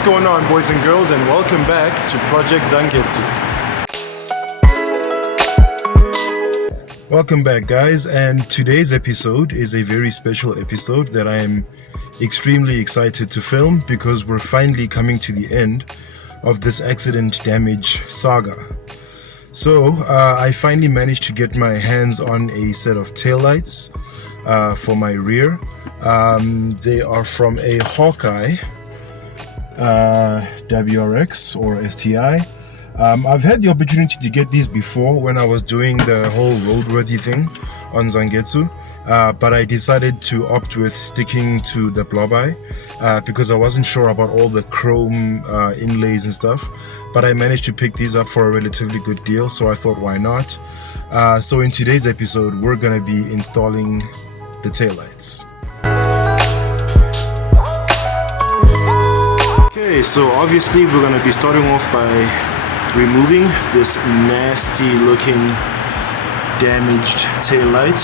What's going on, boys and girls, and welcome back to Project Zangetsu. Welcome back, guys, and today's episode is a very special episode that I am extremely excited to film because we're finally coming to the end of this accident damage saga. So I finally managed to get my hands on a set of taillights for my rear. They are from a Hawkeye WRX or STI. I've had the opportunity to get these before when I was doing the whole roadworthy thing on Zangetsu, but I decided to opt with sticking to the blob eye because I wasn't sure about all the chrome inlays and stuff, but I managed to pick these up for a relatively good deal, so I thought why not. So in today's episode we're going to be installing the taillights. Okay, so obviously we're going to be starting off by removing this nasty looking damaged tail light.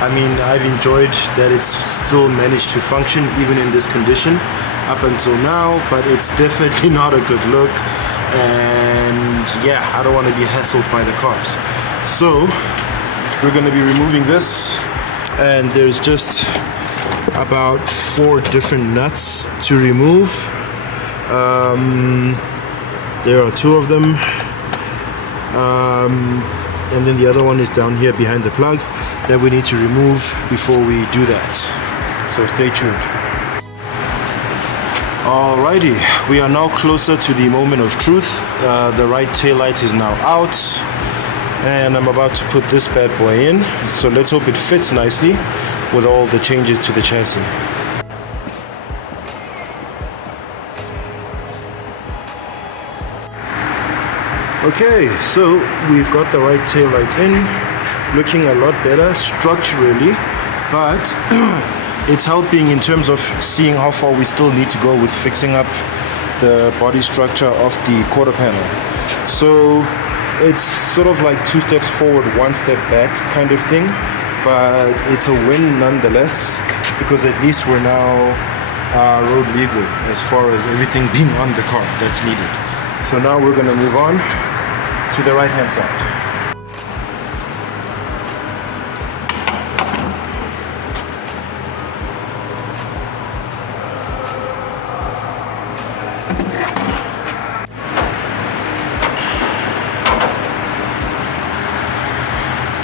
I mean, I've enjoyed that it's still managed to function even in this condition up until now, but it's definitely not a good look, and yeah, I don't want to be hassled by the cops. So we're going to be removing this, and there's just about 4 different nuts to remove. There are 2 of them, and then the other one is down here behind the plug that we need to remove before we do that, so stay tuned. Alrighty, we are now closer to the moment of truth. The right tail light is now out, and I'm about to put this bad boy in, so let's hope it fits nicely with all the changes to the chassis. Okay, so we've got the right tail light in, looking a lot better structurally, but it's helping in terms of seeing how far we still need to go with fixing up the body structure of the quarter panel. So it's sort of like 2 steps forward, 1 step back kind of thing, but it's a win nonetheless because at least we're now road legal as far as everything being on the car that's needed. So now we're going to move on to the right hand side.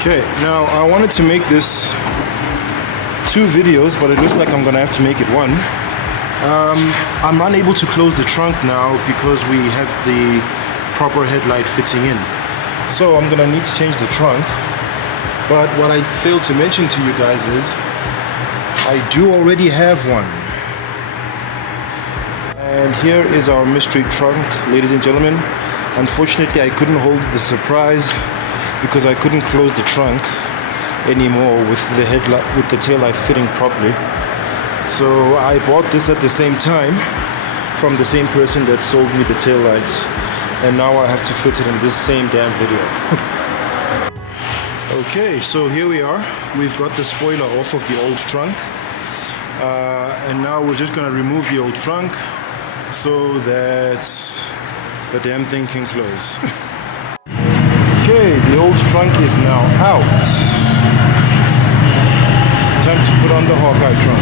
Okay, now I wanted to make this 2 videos, but it looks like I'm gonna have to make it 1. I'm unable to close the trunk now because we have the proper headlight fitting in, so I'm gonna need to change the trunk. But what I failed to mention to you guys is I do already have one, and here is our mystery trunk, ladies and gentlemen. Unfortunately I couldn't hold the surprise because I couldn't close the trunk anymore with the headlight, with the tail light fitting properly. So I bought this at the same time from the same person that sold me the tail lights, and now I have to fit it in this same damn video. Okay, so here we are. We've got the spoiler off of the old trunk, and now we're just gonna remove the old trunk so that the damn thing can close. Okay, the old trunk is now out. Time to put on the Hawkeye trunk.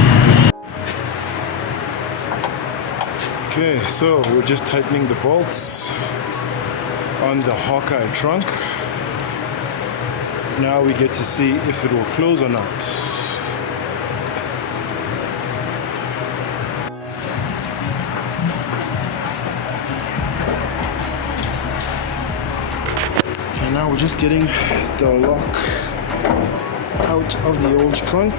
Okay, so we're just tightening the bolts on the Hawkeye trunk. Now we get to see if it will close or not. Okay, now we're just getting the lock out of the old trunk.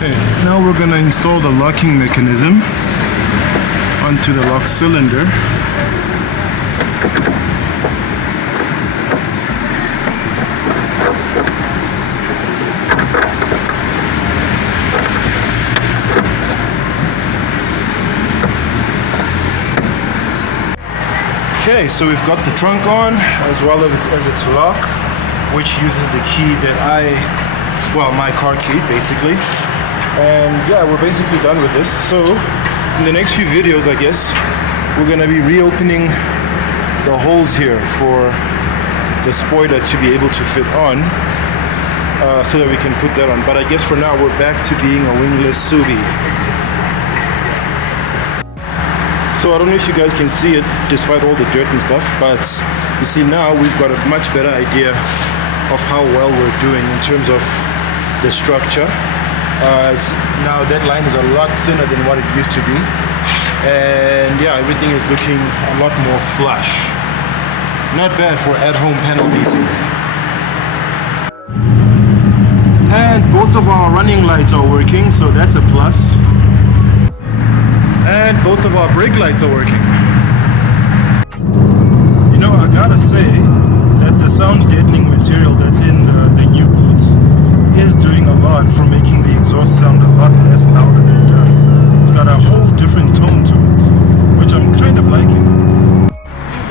Okay, now we're going to install the locking mechanism onto the lock cylinder. Okay, so we've got the trunk on as well as its lock. which uses the key that my car key basically. And yeah, we're basically done with this. So in the next few videos, I guess, we're gonna be reopening the holes here for the spoiler to be able to fit on, so that we can put that on. But I guess for now we're back to being a wingless Subi. So I don't know if you guys can see it despite all the dirt and stuff, but you see now we've got a much better idea of how well we're doing in terms of the structure. Now that line is a lot thinner than what it used to be, and yeah, everything is looking a lot more flush. Not bad for at-home panel beating. And both of our running lights are working, so that's a plus. And both of our brake lights are working. You know, I gotta say that the sound deadening material that's in the new boots is doing a lot for making the exhaust sound a lot less louder than it does. It's got a whole different tone to it, which I'm kind of liking.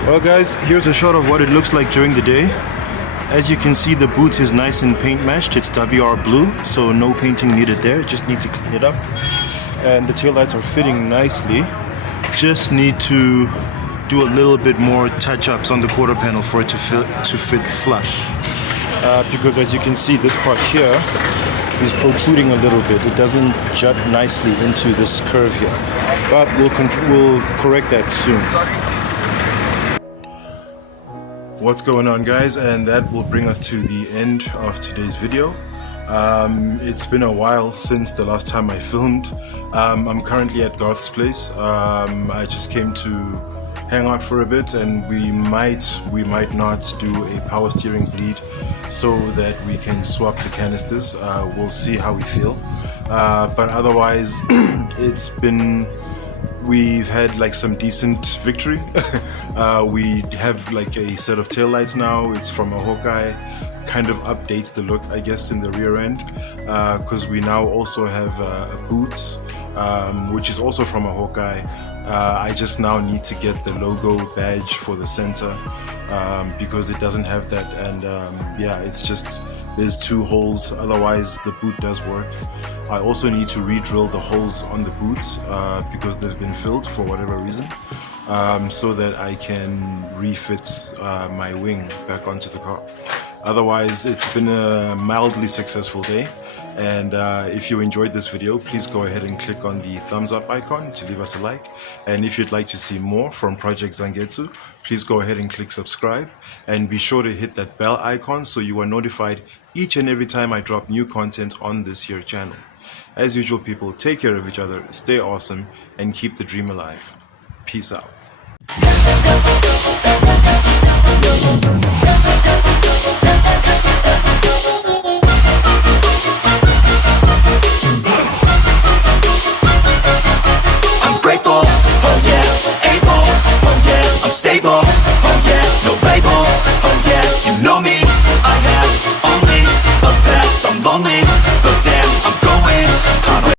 Well guys, here's a shot of what it looks like during the day. As you can see, the boot is nice and paint matched. It's WR blue, so no painting needed there. Just need to clean it up. And the taillights are fitting nicely. Just need to do a little bit more touch-ups on the quarter panel for it to fit flush. Because as you can see, this part here is protruding a little bit. It doesn't jut nicely into this curve here. But we'll correct that soon. What's going on, guys? And that will bring us to the end of today's video. It's been a while since the last time I filmed. I'm currently at Garth's place. I just came to hang out for a bit, and we might not do a power steering bleed so that we can swap the canisters. We'll see how we feel. But otherwise, we've had like some decent victory. We have like a set of taillights now. It's from a Hawkeye. Kind of updates the look, I guess, in the rear end, because we now also have a boot, which is also from a Hawkeye. I just now need to get the logo badge for the center, because it doesn't have that, and yeah, it's just there's 2 holes, otherwise the boot does work. I also need to re-drill the holes on the boots because they've been filled for whatever reason, so that I can refit my wing back onto the car. Otherwise, it's been a mildly successful day, and if you enjoyed this video, please go ahead and click on the thumbs up icon to leave us a like. And if you'd like to see more from Project Zangetsu, please go ahead and click subscribe, and be sure to hit that bell icon so you are notified each and every time I drop new content on this here channel. As usual, people, take care of each other, stay awesome, and keep the dream alive. Peace out. Grateful, oh yeah, able, oh yeah, I'm stable, oh yeah, no label, oh yeah, you know me, I have only a path, I'm lonely,